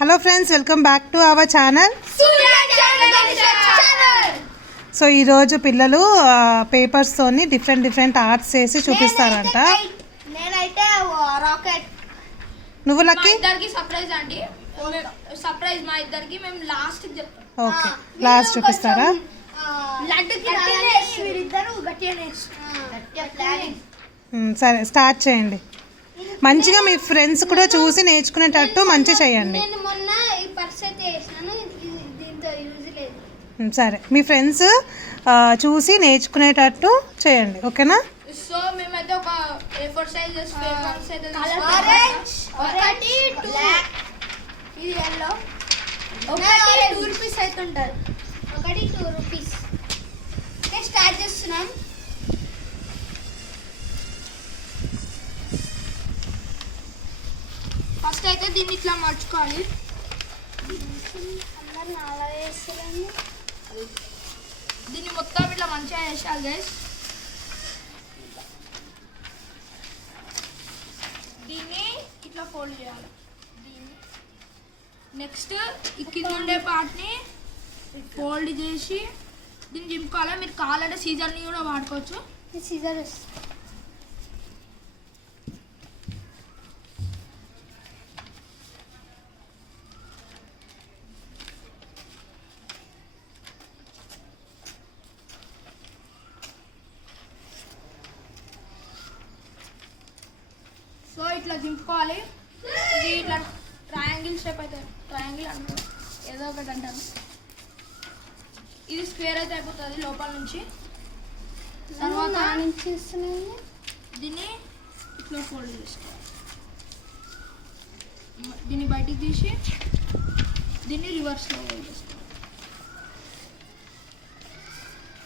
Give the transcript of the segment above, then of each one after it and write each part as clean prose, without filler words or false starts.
Hello friends, welcome back to our channel. So ఈరోజు పిల్లలు పేపర్స్తోని different arts చేసి చూపిస్తారంట. నువ్వు లక్కీ సర్ప్రైజ్ మా ఇద్దరికి మేము లాస్ట్ చెప్తాం. ఓకే, లాస్ట్ చూపిస్తారా? సరే, స్టార్ట్ చేయండి. మంచిగా మీ ఫ్రెండ్స్ కూడా చూసి నేర్చుకునేటట్టు మంచి చేయండి. సరే, మీ ఫ్రెండ్స్ చూసి నేర్చుకునేటట్టు చేయండి, ఓకేనా? సో మేమైతే ఒక A4 సైజ్ పేపర్స్ అయితే ఒకటి 2 రూపీస్ అయితే ఉంటారు. ఒకటి 2 రూపీస్. స్టార్ట్ చేస్తున్నాం. ఫస్ట్ అయితే దీన్ని ఇట్లా మర్చుకోవాలి. దీన్ని మొత్తం ఇట్లా మంచిగా వేసాలి గైస్. దీన్ని ఇట్లా ఫోల్డ్ చేయాలి. నెక్స్ట్ ఈ కింద ఉండే పార్ట్ని ఫోల్డ్ చేసి దీన్ని చింపుకోవాలి. మీరు కావాలంటే సీజర్ని కూడా వాడుకోవచ్చు. సీజర్ సో ఇట్లా దింపుకోవాలి. ఇది ఇట్లా ట్రయాంగిల్ షేప్ అయితే ట్రయాంగిల్ అంటారు, ఏదో ఒకటి అంటారు. ఇది స్క్వేర్ అయితే అయిపోతుంది లోపల నుంచి. తర్వాత దీన్ని ఇట్లా ఫోల్డ్ చేసుకోవాలి. దీన్ని బయటికి తీసి దీన్ని రివర్స్లో ఫోల్డ్ చేసుకోవాలి.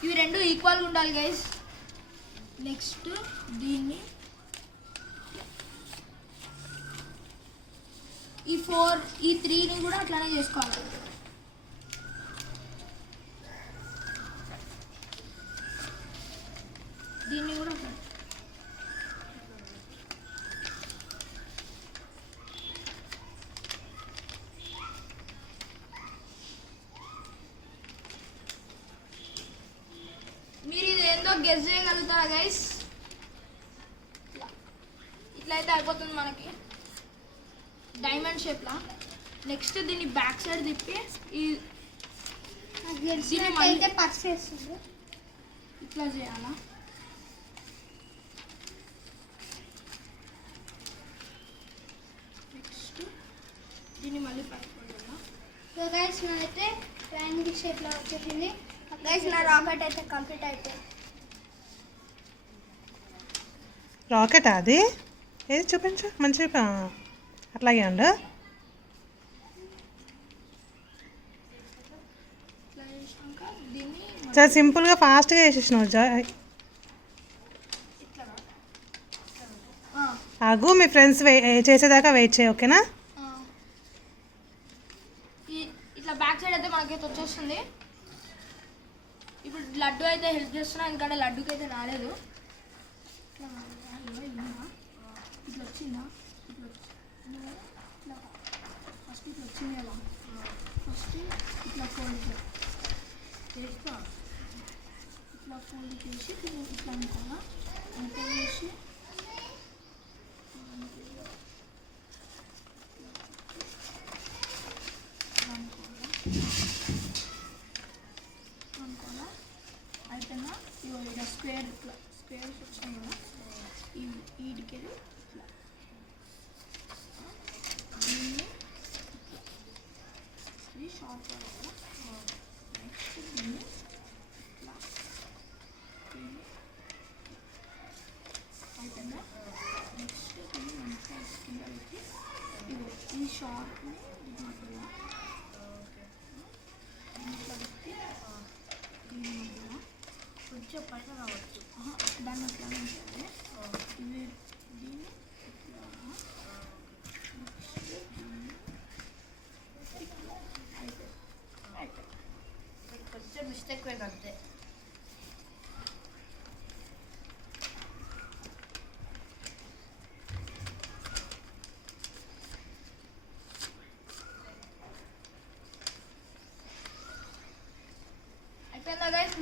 ఇవి రెండు ఈక్వల్గా ఉండాలి గైస్. నెక్స్ట్ దీన్ని ఈ 3ని కూడా అట్లానే చేసుకోవాలి. దీన్ని కూడా మీరు ఇది ఏందో గెస్ చేయగలుగుతారా గైస్? ఇట్లా అయితే అయిపోతుంది మనకి డైమండ్ షేప్లా. నెక్స్ట్ దీన్ని బ్యాక్ సైడ్ తిప్పి ఇట్లా చేయాలా. నెక్స్ట్ దీన్ని మళ్ళీ పట్టుకోవాలా. సో గైస్ మనైతే ట్రయాంగిల్ షేప్లో వచ్చేసింది. గైస్ నా రాకెట్ అయితే కంప్లీట్ అయిపోయింది. రాకెట్ అది ఏది చూపించు, మంచిగా అట్లాగే ఉండు. చాలా సింపుల్గా ఫాస్ట్గా వేసేసినావు జాయ్. ఆగు, మీ ఫ్రెండ్స్ చేసేదాకా వెయిట్ చేయి, ఓకేనా? ఇట్లా బ్యాక్ సైడ్ అయితే మనకైతే వచ్చేస్తుంది. ఇప్పుడు లడ్డు అయితే హెల్ప్ చేస్తున్నా, ఎందుకంటే లడ్డుకి అయితే రాలేదు. ఇట్లా వచ్చిందా? ఫస్ట్ ఇట్లా వచ్చింది కదా, ఫస్ట్ ఇట్లా ఫోల్డ్ చేస్తా. ఇట్లా ఫోల్డ్ చేసి ఇట్లా అనుకోవాలా. అంతే చేసి అనుకోవాలా. అయిపోయినా ఇలా స్క్వేర్ ఇట్లా స్క్వేర్స్ వచ్చినాయి కదా, వీటికి ఇట్లా ఇది షార్ట్ అవ్వాలి. నెక్స్ట్ దీన్ని ఇట్లా అయిపోయిందా. నెక్స్ట్ దీన్ని మంచిగా కింద పెట్టి ఈ షార్ట్ని దీంట్లో పెట్టి దీని మధ్యలో కొంచెం పైన రావచ్చు. దాన్ని అట్లా ఉంటుంది. ఇది దీన్ని కొంచెం మిస్టేక్ అంతే.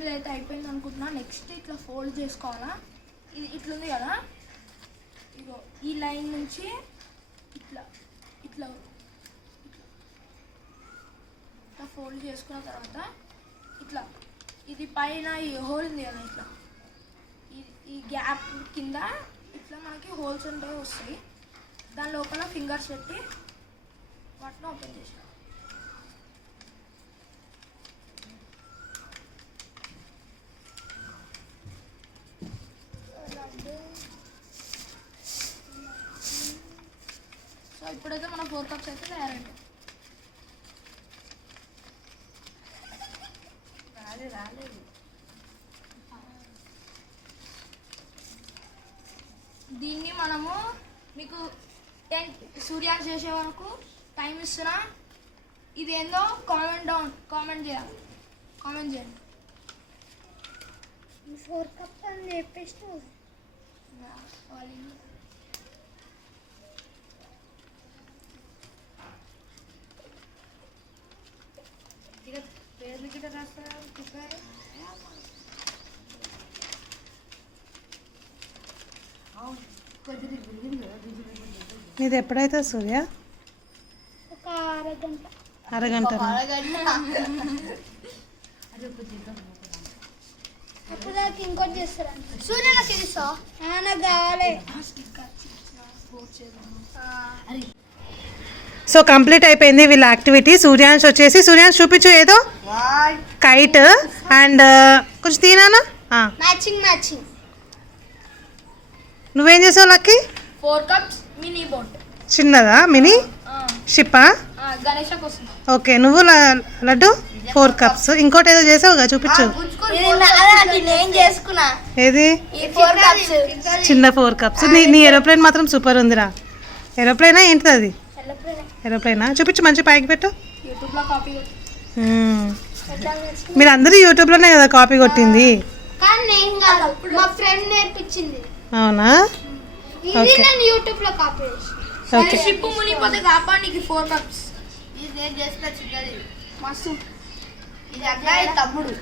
ఇదైతే అయిపోయింది అనుకుంటున్నా. నెక్స్ట్ ఇట్లా ఫోల్డ్ చేసుకోవాలా. ఇది ఇట్లుంది కదా, ఇగో ఈ లైన్ నుంచి ఇట్లా ఇట్లా ఇట్లా ఫోల్డ్ చేసుకున్న తర్వాత ఇట్లా ఇది పైన ఈ హోల్ ఉంది కదా, ఇట్లా ఈ గ్యాప్ కింద ఇట్లా మనకి హోల్స్ ఉంటాయి వస్తాయి. దాని లోపల ఫింగర్స్ పెట్టి వాటిని ఓపెన్ చేసాం. సో ఇప్పుడైతే మన 4 కప్స్ అయితే తయారైంది. దీన్ని మనము మీకు 10 సూర్యాన్ని చేసే వరకు టైం ఇస్తున్నా. ఇది ఏందో కామెంట్ చేయాలి. కామెంట్ చేయండి. 4 కప్స్ అని చెప్పేసి ఇది ఎప్పుడైతే సూర్య? ఒక అరగంట. అరగంట. అప్పుడు నాకు ఇంకోటి చేస్తారంట. సూర్య నాకు తెలుసా? నాకు కావాలి. సో కంప్లీట్ అయిపోయింది వీళ్ళ యాక్టివిటీ. సూర్యాంశ్ వచ్చేసి, సూర్యాంశ్ చూపించు ఏదో కైట్ అండ్ కొంచెం తీనానా. మ్యాచింగ్. నువ్వేం చేసావు లక్కీ? 4 cups mini boat. చిన్నదా మినీ షిప్పా? గణేష కోసం. ఓకే, నువ్వు లడ్డు 4 కప్స్. ఇంకోటి ఏదో చేసావుగా, చూపించు. ఏది? చిన్న 4 కప్స్. నీ ఏరోప్లేన్ మాత్రం సూపర్ ఉందిరా. ఏరోప్లేనా ఏంటిది అది? ఏరోప్లేనా? చూపించు, మంచి పైకి పెట్టు. యూట్యూబ్లో కాపీ మీరు అందరూ యూట్యూబ్లోనే కదా కాపీ కొట్టింది. కానీ నేను కాదు, మా ఫ్రెండ్ నేర్పించింది. అవునా? ఇది నేను యూట్యూబ్లో కాపీ చేసి. ఓకే. షిప్ మునిగిపోతే కాపా నీకు 4 కప్స్. ఇది నేను చేసిన చిన్నది మస్తు. ఇది అబ్బాయి తమ్ముడు.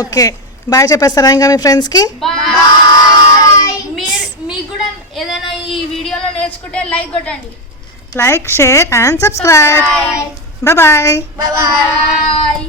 ఓకే, బాయ్ చెప్పేస్తారా ఇంకా మీ ఫ్రెండ్స్కి? బాయ్. మీకు కూడా ఏదైనా ఈ వీడియోలో నేర్చుకుంటే లైక్ కొట్టండి. Like, share and subscribe. Bye. Bye.